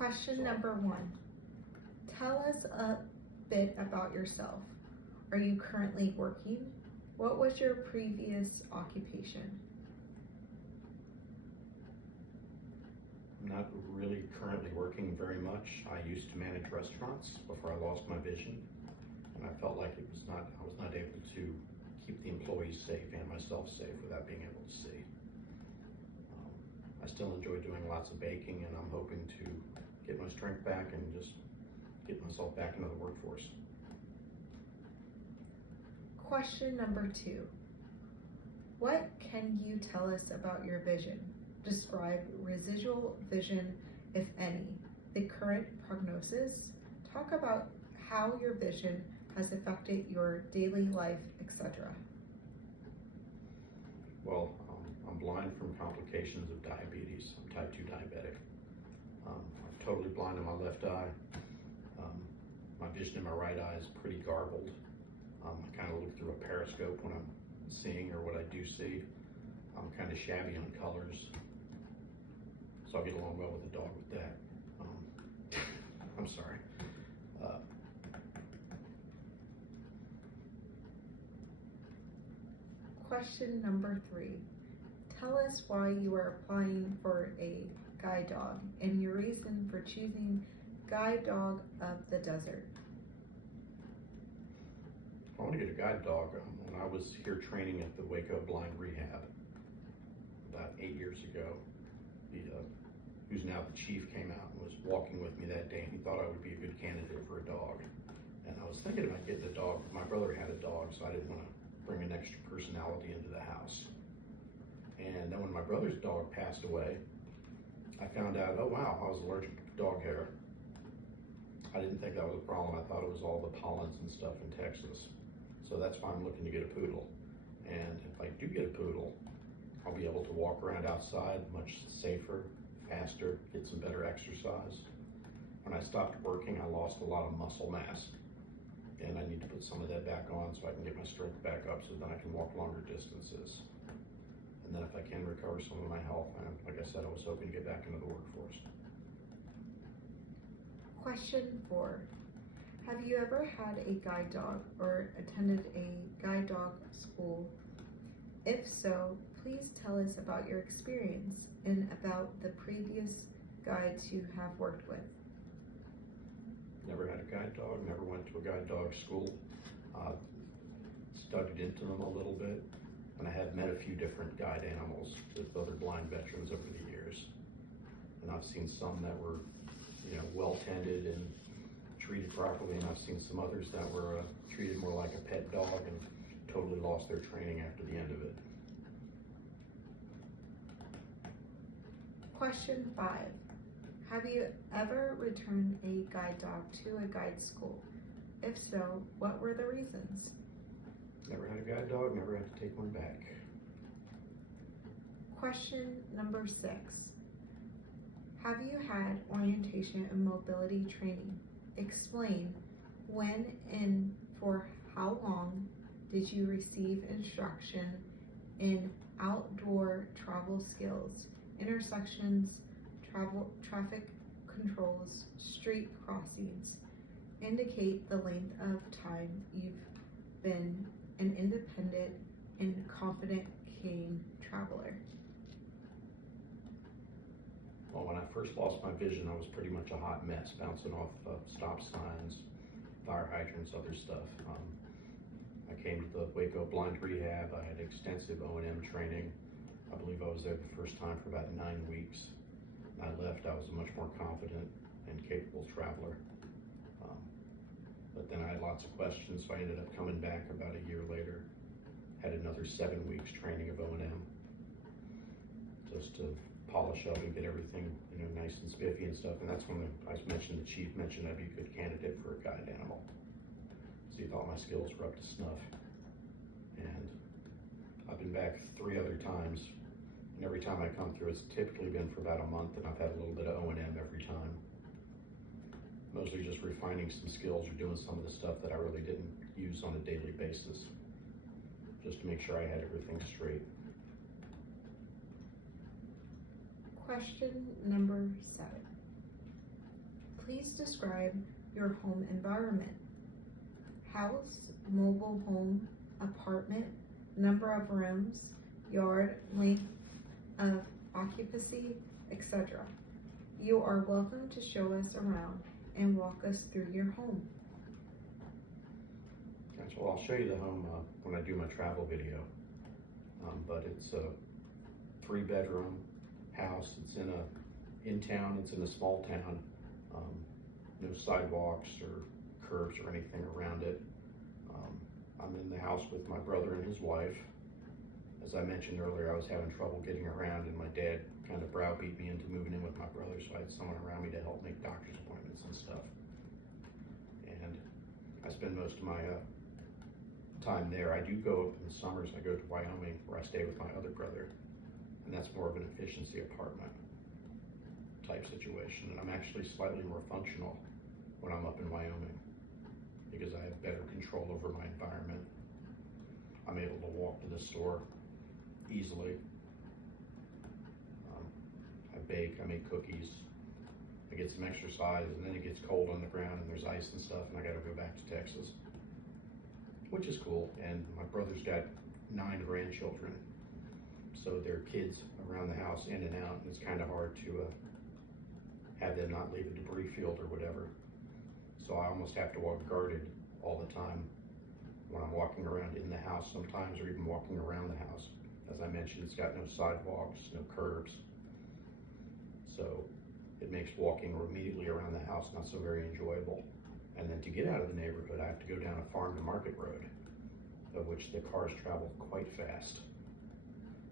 Question number 1. Tell us a bit about yourself. Are you currently working? What was your previous occupation? I'm not really currently working very much. I used to manage restaurants before I lost my vision, and I felt like I was not able to keep the employees safe and myself safe without being able to see. I still enjoy doing lots of baking, and I'm hoping to get my strength back and just get myself back into the workforce. Question number 2. What can you tell us about your vision? Describe residual vision, if any, the current prognosis. Talk about how your vision has affected your daily life, etc. Well, I'm blind from complications of diabetes. I'm type 2 diabetic. I'm totally blind in my left eye. My vision in my right eye is pretty garbled. I kind of look through a periscope when I'm seeing or what I do see. I'm kind of shabby on colors, so I'll get along well with the dog with that. I'm sorry. Question number 3. Tell us why you are applying for a guide dog and your reason for choosing Guide Dog of the Desert. I want to get a guide dog. When I was here training at the Waco Blind Rehab about 8 years ago, who's now the chief came out and was walking with me that day, and he thought I would be a good candidate for a dog. And I was thinking about getting a dog. My brother had a dog, so I didn't want to bring an extra personality into the house. And then when my brother's dog passed away, I found out, oh wow, I was allergic to dog hair. I didn't think that was a problem. I thought it was all the pollens and stuff in Texas. So that's why I'm looking to get a poodle. And if I do get a poodle, I'll be able to walk around outside much safer, faster, get some better exercise. When I stopped working, I lost a lot of muscle mass, and I need to put some of that back on so I can get my strength back up so then I can walk longer distances. And then if I can recover some of my health, like I said, I was hoping to get back into the workforce. Question 4. Have you ever had a guide dog or attended a guide dog school? If so, please tell us about your experience and about the previous guides you have worked with. Never had a guide dog, never went to a guide dog school. Studied into them a little bit, and I have met a few different guide animals with other blind veterans over the years. And I've seen some that were, well tended and treated properly, and I've seen some others that were treated more like a pet dog and totally lost their training after the end of it. Question 5. Have you ever returned a guide dog to a guide school? If so, what were the reasons? Never had a guide dog, never had to take one back. Question number 6. Have you had orientation and mobility training? Explain when and for how long did you receive instruction in outdoor travel skills, intersections, traffic controls, street crossings. Indicate the length of time you've been an independent and confident cane traveler. Well, when I first lost my vision, I was pretty much a hot mess, bouncing off stop signs, fire hydrants, other stuff. I came to the Waco Blind Rehab. I had extensive O&M training. I believe I was there the first time for about 9 weeks. When I left, I was a much more confident and capable traveler. But then I had lots of questions, so I ended up coming back about a year later. Had another 7 weeks training of O&M, just to polish up and get everything, nice and spiffy and stuff. And that's when the chief mentioned I'd be a good candidate for a guide animal. So he thought my skills were up to snuff. And I've been back 3 other times, and every time I come through, it's typically been for about a month, and I've had a little bit of O&M every time. Mostly just refining some skills or doing some of the stuff that I really didn't use on a daily basis, just to make sure I had everything straight. Question number 7. please describe your home environment. House, mobile home, apartment, number of rooms, yard, length of occupancy, etc. You are welcome to show us around and walk us through your home. That's well, I'll show you the home when I do my travel video. But it's a 3-bedroom house. It's in town. It's in a small town. No sidewalks or curbs or anything around it. I'm in the house with my brother and his wife. As I mentioned earlier, I was having trouble getting around, and my dad kind of browbeat me into moving in with my brother, so I had someone around me to help make doctor's appointments and stuff. And I spend most of my time there. I do go up in the summers. I go to Wyoming where I stay with my other brother, and that's more of an efficiency apartment type situation. And I'm actually slightly more functional when I'm up in Wyoming because I have better control over my environment. I'm able to walk to the store easily. I bake, I make cookies, I get some exercise, and then it gets cold on the ground and there's ice and stuff, and I gotta go back to Texas, which is cool. And my brother's got 9 grandchildren, so there are kids around the house in and out, and it's kind of hard to have them not leave a debris field or whatever. So I almost have to walk guarded all the time when I'm walking around in the house sometimes, or even walking around the house. As I mentioned, it's got no sidewalks, no curbs. So it makes walking immediately around the house not so very enjoyable. And then to get out of the neighborhood, I have to go down a farm to market road, of which the cars travel quite fast.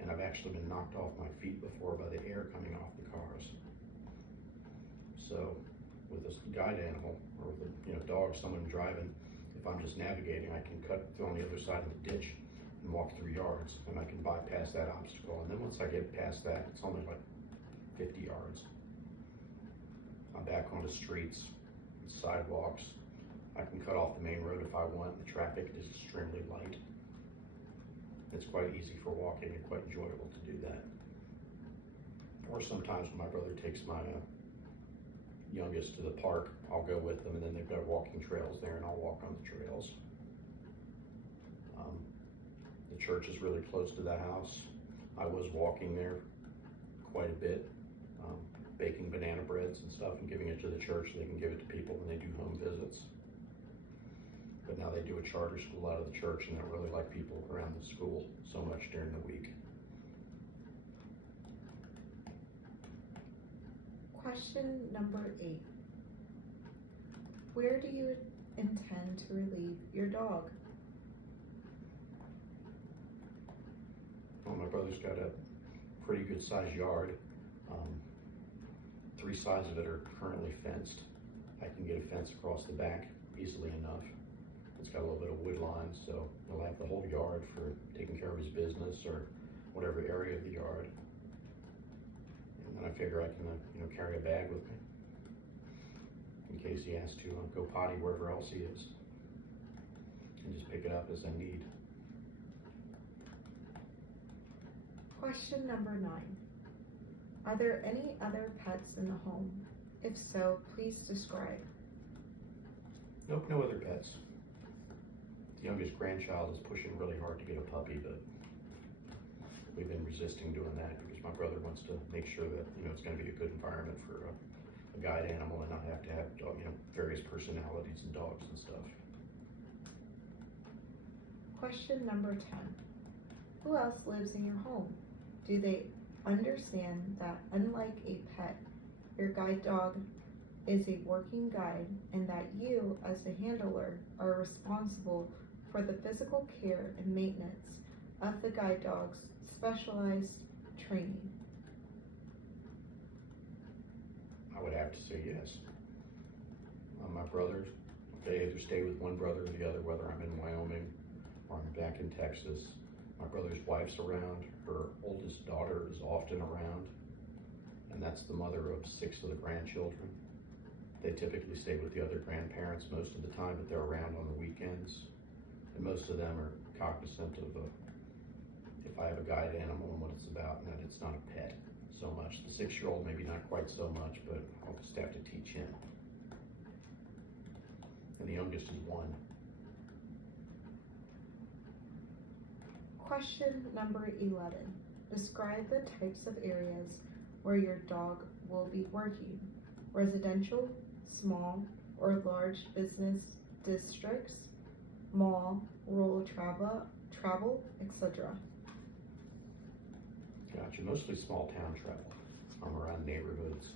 And I've actually been knocked off my feet before by the air coming off the cars. So with this guide animal, or with a dog, someone driving, if I'm just navigating, I can cut on the other side of the ditch and walk 3 yards, and I can bypass that obstacle. And then once I get past that, it's only like 50 yards. I'm back on the streets, sidewalks. I can cut off the main road if I want. The traffic is extremely light. It's quite easy for walking and quite enjoyable to do that. Or sometimes when my brother takes my youngest to the park, I'll go with them, and then they've got walking trails there, and I'll walk on the trails. The church is really close to the house. I was walking there quite a bit, baking banana breads and stuff and giving it to the church so they can give it to people when they do home visits. But now they do a charter school out of the church, and they don't really like people around the school so much during the week. Question number 8. Where do you intend to relieve your dog? Well, my brother's got a pretty good sized yard. 3 sides of it are currently fenced. I can get a fence across the back easily enough. It's got a little bit of wood line, so he'll have the whole yard for taking care of his business or whatever area of the yard. And then I figure I can carry a bag with me in case he has to go potty wherever else he is, and just pick it up as I need. Question number 9. Are there any other pets in the home? If so, please describe. Nope, no other pets. The youngest grandchild is pushing really hard to get a puppy, but we've been resisting doing that because my brother wants to make sure that it's going to be a good environment for a guide animal and not have to have various personalities and dogs and stuff. Question number 10. Who else lives in your home? Do they understand that unlike a pet, your guide dog is a working guide, and that you, as the handler, are responsible for the physical care and maintenance of the guide dog's specialized training? I would have to say yes. My brothers, they either stay with one brother or the other, whether I'm in Wyoming or I'm back in Texas. My brother's wife's around. Her oldest daughter is often around, and that's the mother of 6 of the grandchildren. They typically stay with the other grandparents most of the time, but they're around on the weekends. And most of them are cognizant of if I have a guide animal and what it's about, and that it's not a pet so much. The 6-year-old maybe not quite so much, but I'll just have to teach him. and the youngest is 1. Question number 11. Describe the types of areas where your dog will be working. Residential, small or large business districts, mall, rural travel, etc. Gotcha, mostly small town travel, around neighborhoods.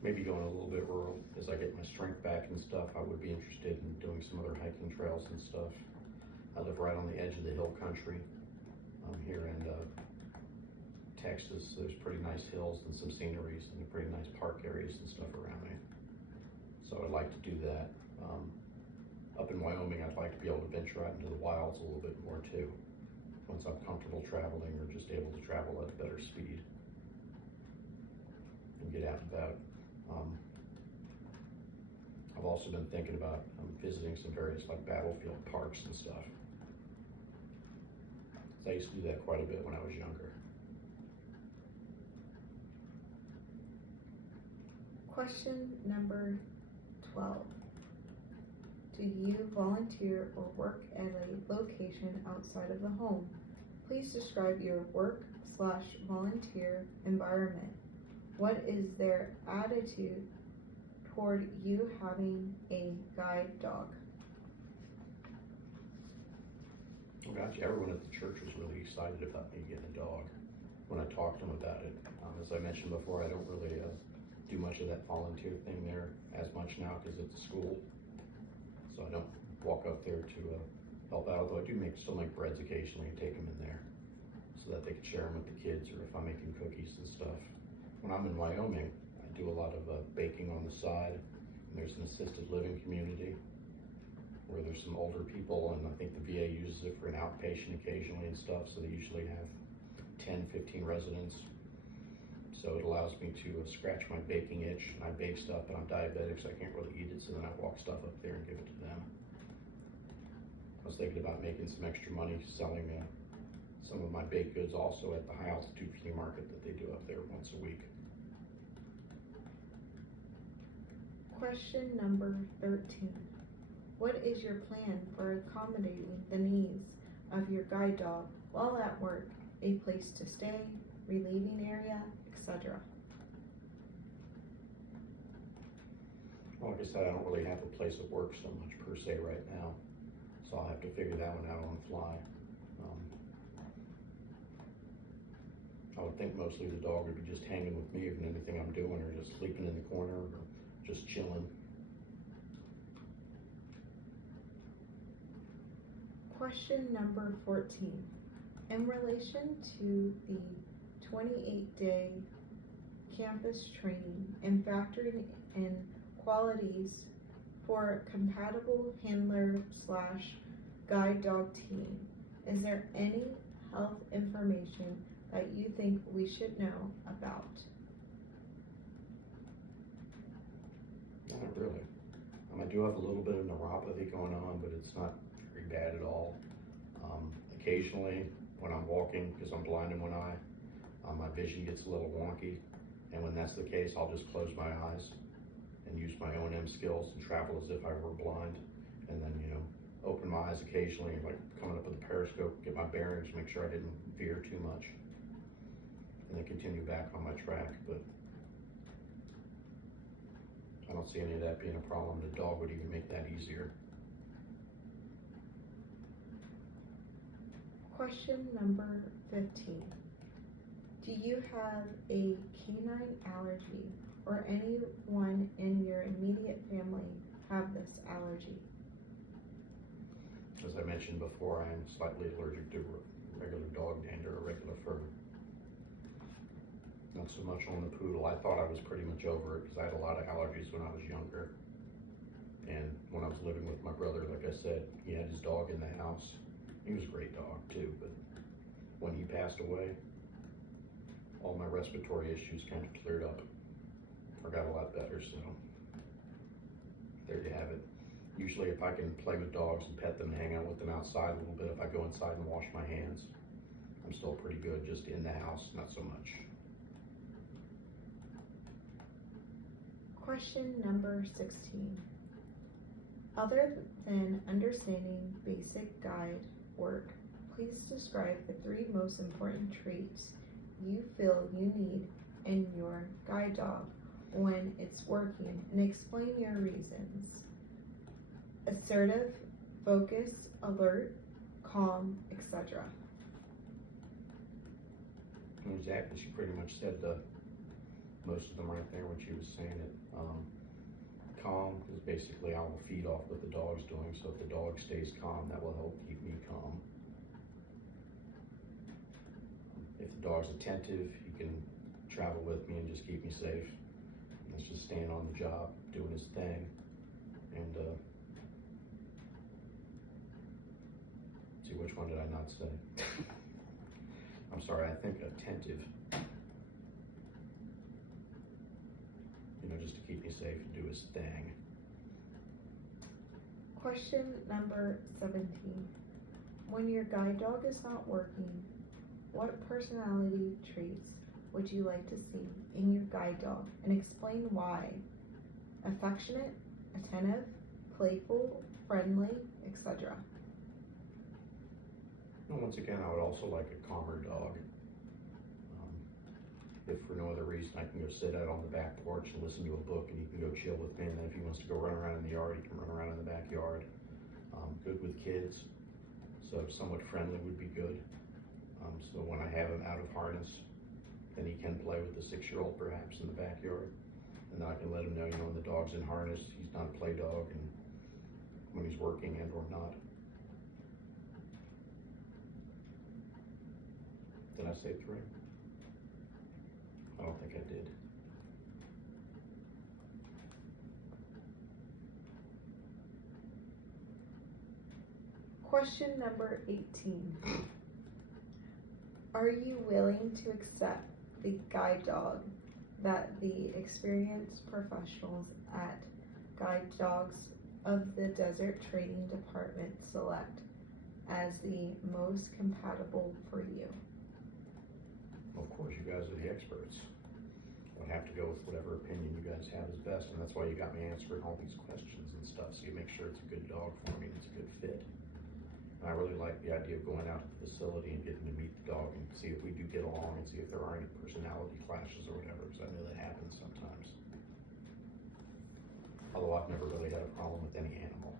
Maybe going a little bit rural. As I get my strength back and stuff, I would be interested in doing some other hiking trails and stuff. I live right on the edge of the hill country. Here in Texas, there's pretty nice hills and some sceneries and pretty nice park areas and stuff around me. So I'd like to do that. Up in Wyoming, I'd like to be able to venture out into the wilds a little bit more too, once I'm comfortable traveling or just able to travel at a better speed and get out and about. I've also been thinking about visiting some various like battlefield parks and stuff. I used to do that quite a bit when I was younger. Question number 12. Do you volunteer or work at a location outside of the home? Please describe your work/volunteer environment. What is their attitude toward you having a guide dog? Oh, gotcha. Everyone at the church was really excited about me getting a dog when I talked to them about it. As I mentioned before, I don't really do much of that volunteer thing there as much now because it's a school. So I don't walk up there to help out, although I do still make breads occasionally and take them in there so that they can share them with the kids, or if I'm making cookies and stuff. When I'm in Wyoming, I do a lot of baking on the side. And there's an assisted living community where there's some older people, and I think the VA uses it for an outpatient occasionally and stuff, so they usually have 10, 15 residents. So it allows me to scratch my baking itch, and I bake stuff, and I'm diabetic, so I can't really eat it, so then I walk stuff up there and give it to them. I was thinking about making some extra money selling some of my baked goods also at the high altitude flea market that they do up there once a week. Question number 13. What is your plan for accommodating the needs of your guide dog while at work? A place to stay, relieving area, etc. Well, like I said, I don't really have a place of work so much per se right now, so I'll have to figure that one out on the fly. I would think mostly the dog would be just hanging with me in anything I'm doing, or just sleeping in the corner, or just chilling. Question number 14. In relation to the 28-day campus training and factoring in qualities for compatible handler/guide dog team, is there any health information that you think we should know about? Not really. I do have a little bit of neuropathy going on, but it's not very bad at all. Occasionally, when I'm walking, because I'm blind in one eye, my vision gets a little wonky, and when that's the case, I'll just close my eyes and use my O&M skills and travel as if I were blind, and then, open my eyes occasionally, like coming up with a periscope, get my bearings, make sure I didn't veer too much, and then continue back on my track. But I don't see any of that being a problem. The dog would even make that easier. Question number 15. Do you have a canine allergy, or anyone in your immediate family have this allergy? As I mentioned before, I am slightly allergic to regular dog dander or regular fur. Not so much on the poodle. I thought I was pretty much over it because I had a lot of allergies when I was younger. And when I was living with my brother, like I said, he had his dog in the house. He was a great dog too, but when he passed away, all my respiratory issues kind of cleared up. I got a lot better, so there you have it. Usually if I can play with dogs and pet them and hang out with them outside a little bit, if I go inside and wash my hands, I'm still pretty good. Just in the house, not so much. Question number 16. Other than understanding basic guide work, please describe the 3 most important traits you feel you need in your guide dog when it's working, and explain your reasons. Assertive, focus, alert, calm, etc. Exactly, she pretty much said most of them right there when she was saying it. Calm is basically I will feed off what the dog's doing, so if the dog stays calm, that will help keep me calm. If the dog's attentive, he can travel with me and just keep me safe. He's just staying on the job, doing his thing, and see, which one did I not say? I'm sorry, I think attentive. Just to keep me safe and do his thing. Question number 17. When your guide dog is not working, what personality traits would you like to see in your guide dog, and explain why? Affectionate, attentive, playful, friendly, etc. And once again, I would also like a calmer dog. If for no other reason, I can go sit out on the back porch and listen to a book, and he can go chill with me. And then if he wants to go run around in the yard, he can run around in the backyard. Good with kids, so somewhat friendly would be good. So when I have him out of harness, then he can play with the 6-year-old perhaps in the backyard. And then I can let him know, when the dog's in harness, he's not a play dog, and when he's working and or not. Did I say 3? I don't think I did. Question number 18. Are you willing to accept the guide dog that the experienced professionals at Guide Dogs of the Desert Training Department select as the most compatible for you? Of course, you guys are the experts. I would have to go with whatever opinion you guys have is best, and that's why you got me answering all these questions and stuff, so you make sure it's a good dog for me and it's a good fit. And I really like the idea of going out to the facility and getting to meet the dog and see if we do get along and see if there are any personality clashes or whatever, because I know that happens sometimes. Although I've never really had a problem with any animal.